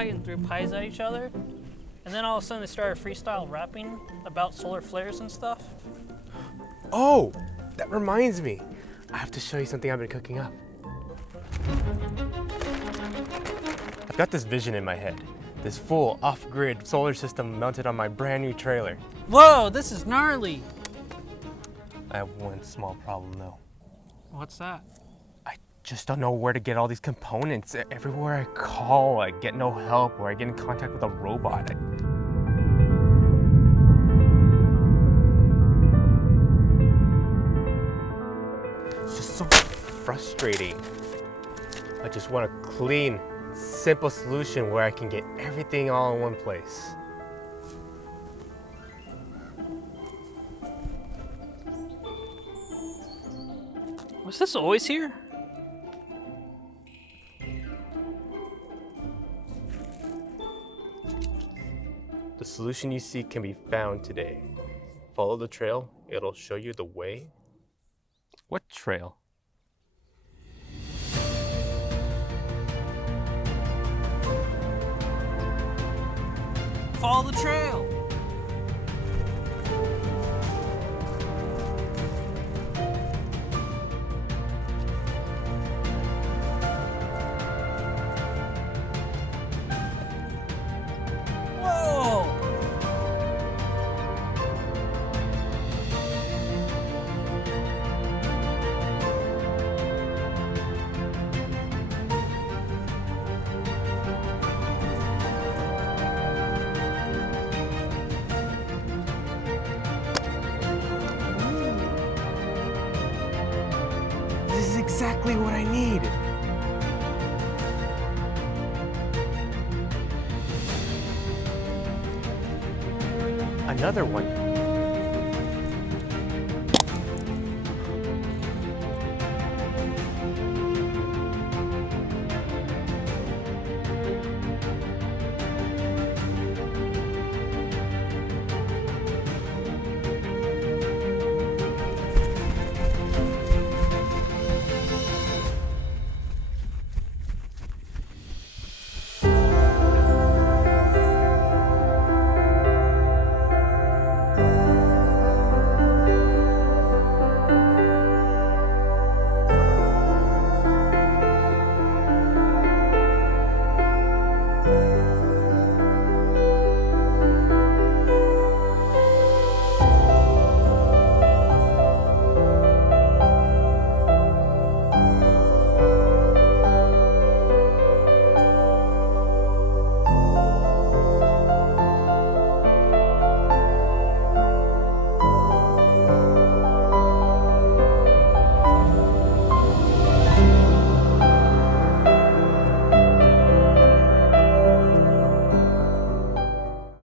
pi and threw pies at each other. And then all of a sudden they started freestyle rapping about solar flares and stuff. Oh, that reminds me. I have to show you something I've been cooking up. I've got this vision in my head. This full off-grid solar system mounted on my brand new trailer. Whoa, this is gnarly. I have one small problem though. What's that? I just don't know where to get all these components. Everywhere I call, I get no help, or I get in contact with a robot. It's just so frustrating. I just want a clean, simple solution where I can get everything all in one place. Was this always here? The solution you seek can be found today. Follow the trail, it'll show you the way. What trail? Follow the trail. Whoa! This is exactly what I need. Another one.